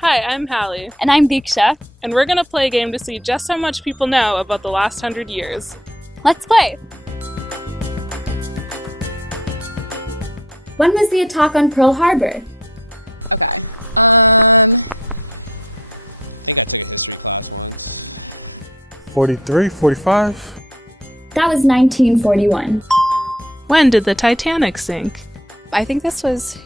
Hi, I'm Hallie. And I'm Diksha. And we're going to play a game to see just how much people know about the last 100 years. Let's play! When was the attack on Pearl Harbor? Okay. I think I took a history class once. 43, 45? That was 1941. When did the Titanic sink? I think this was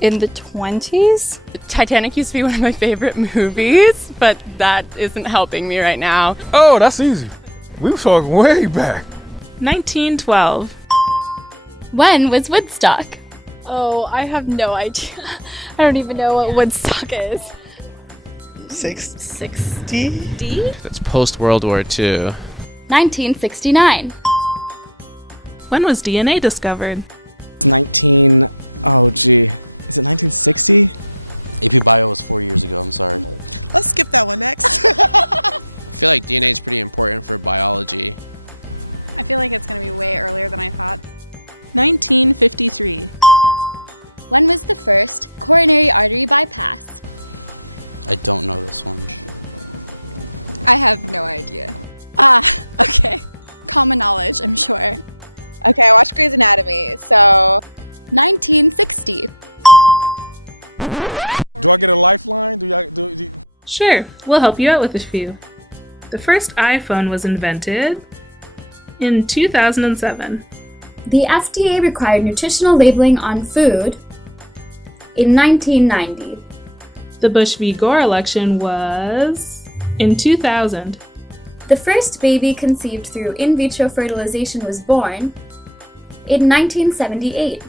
in the 20s. Titanic used to be one of my favorite movies, but that isn't helping me right now. Oh, that's easy. We were talking way back. 1912. When was Woodstock? Oh, I have no idea. I don't even know what Woodstock is. 60? D? That's post-World War II. 1969. When was DNA discovered? Is it 1960? AP Bio was 4 years ago, I'm sorry. Let's skip that one next. I feel like DNA is pretty important for biology. I feel like it's going to be way earlier than I thought. 1953. When was the first coronary artery bypass? I don't know this one. I have no idea. Okay. Common knowledge, I'm sure. Okay, I watched Grey's Anatomy, so... 1960. Do I get a lifeline? Sure, we'll help you out with a few. The first iPhone was invented in 2007. The FDA required nutritional labeling on food in 1990. The Bush v. Gore election was in 2000. The first baby conceived through in vitro fertilization was born in 1978.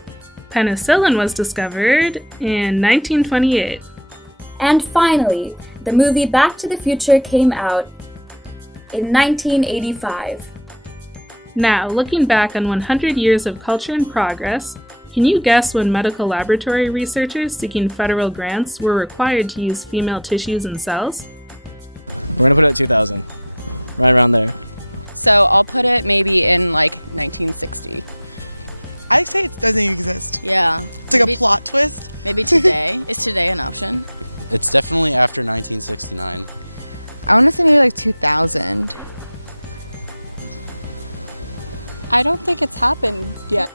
Penicillin was discovered in 1928. And finally, the movie Back to the Future came out in 1985. Now, looking back on 100 years of culture and progress, can you guess when medical laboratory researchers seeking federal grants were required to use female tissues and cells? We're going to put it at 2000. Right around there. So I'll put it maybe in like 1960. I say it doesn't exist. Yeah. It's like a plot twist. Maybe today. Is today an option? It's definitely after 1969. I want to say maybe like 2000. I don't think it's happened yet.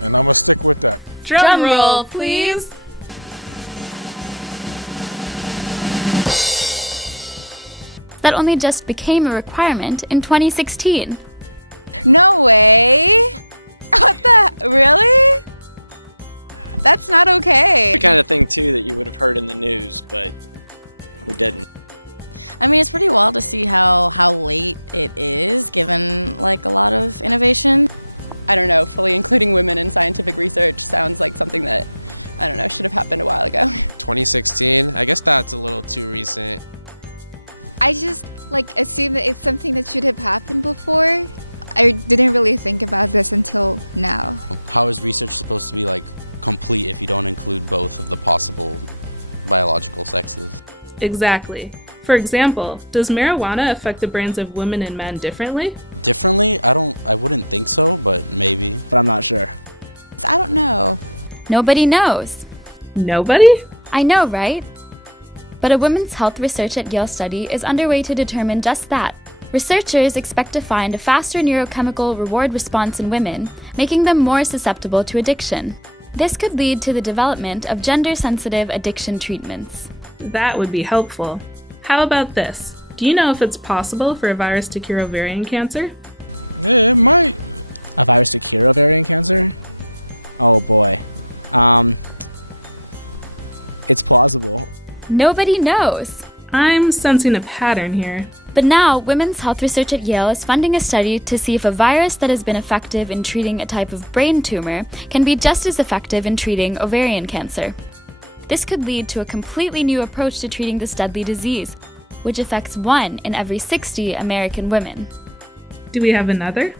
And I'm going to stick with that. Drum roll, please! That only just became a requirement in 2016. No way! What the? Really? That's not okay. The kind of thing, too, that you would have heard in the news, but we didn't. I mean, it's pretty wild to see how late it is, given, like, a lot of innovation. I don't know, fully including women in scientific research sounds like something that, I don't know, should have happened a while ago. 2016? I guess that's a little too recent. I just, assume that it's something that should have happened before. I didn't really think about this until now. How is research supposed to be, complete if you don't include both of the possible biological sexes? Exactly. For example, does marijuana affect the brains of women and men differently? Differently? I wouldn't think so, but maybe. But I'm not sure. I don't know. Nobody knows. Nobody? I know, right? But a women's health research at Yale study is underway to determine just that. Researchers expect to find a faster neurochemical reward response in women, making them more susceptible to addiction. This could lead to the development of gender-sensitive addiction treatments. That would be helpful. How about this? Do you know if it's possible for a virus to cure ovarian cancer? Yeah, it might. A virus to cure ovarian cancer? Oh boy. It's plausible. Nobody knows. I'm sensing a pattern here. But now, women's health research at Yale is funding a study to see if a virus that has been effective in treating a type of brain tumor can be just as effective in treating ovarian cancer. This could lead to a completely new approach to treating this deadly disease, which affects 1 in every 60 American women. Do we have another?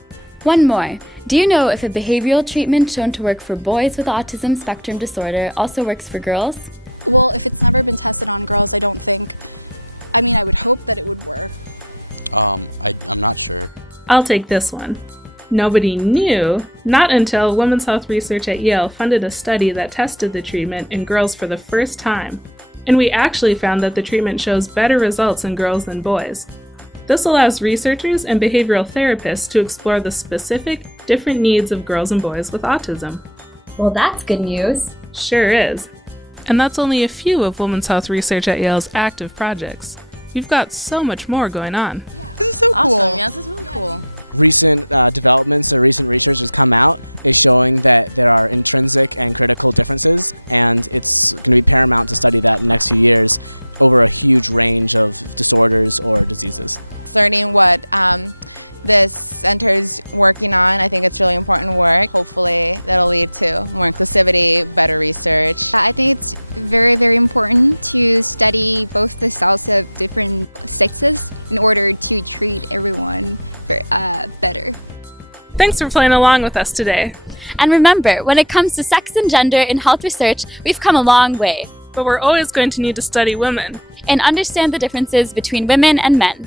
One more. Do you know if a behavioral treatment shown to work for boys with autism spectrum disorder also works for girls? Well, if it's never been tested on girls, I don't think... I mean, I would hope that it would work. I'm not sure. I'll take this one. Nobody knew, not until Women's Health Research at Yale funded a study that tested the treatment in girls for the first time. And we actually found that the treatment shows better results in girls than boys. This allows researchers and behavioral therapists to explore the specific, different needs of girls and boys with autism. Well, that's good news. Sure is. And that's only a few of Women's Health Research at Yale's active projects. We've got so much more going on. This is so cool. Awesome. Yeah, this is really cool. Recent developments or recent research has come out is showing that there are intrinsic and critical differences, and it's going to be paramount to study that in the next few years over a huge range of disorders or diseases. Learning what this center is working on, I think it's really important work. Hopefully that'll lead to more inclusivity, better research. I think it's very, very important to study both the cells of different sexes in order to treat everyone better. Thanks for playing along with us today. And remember, when it comes to sex and gender in health research, we've come a long way. But we're always going to need to study women And understand the differences between women and men.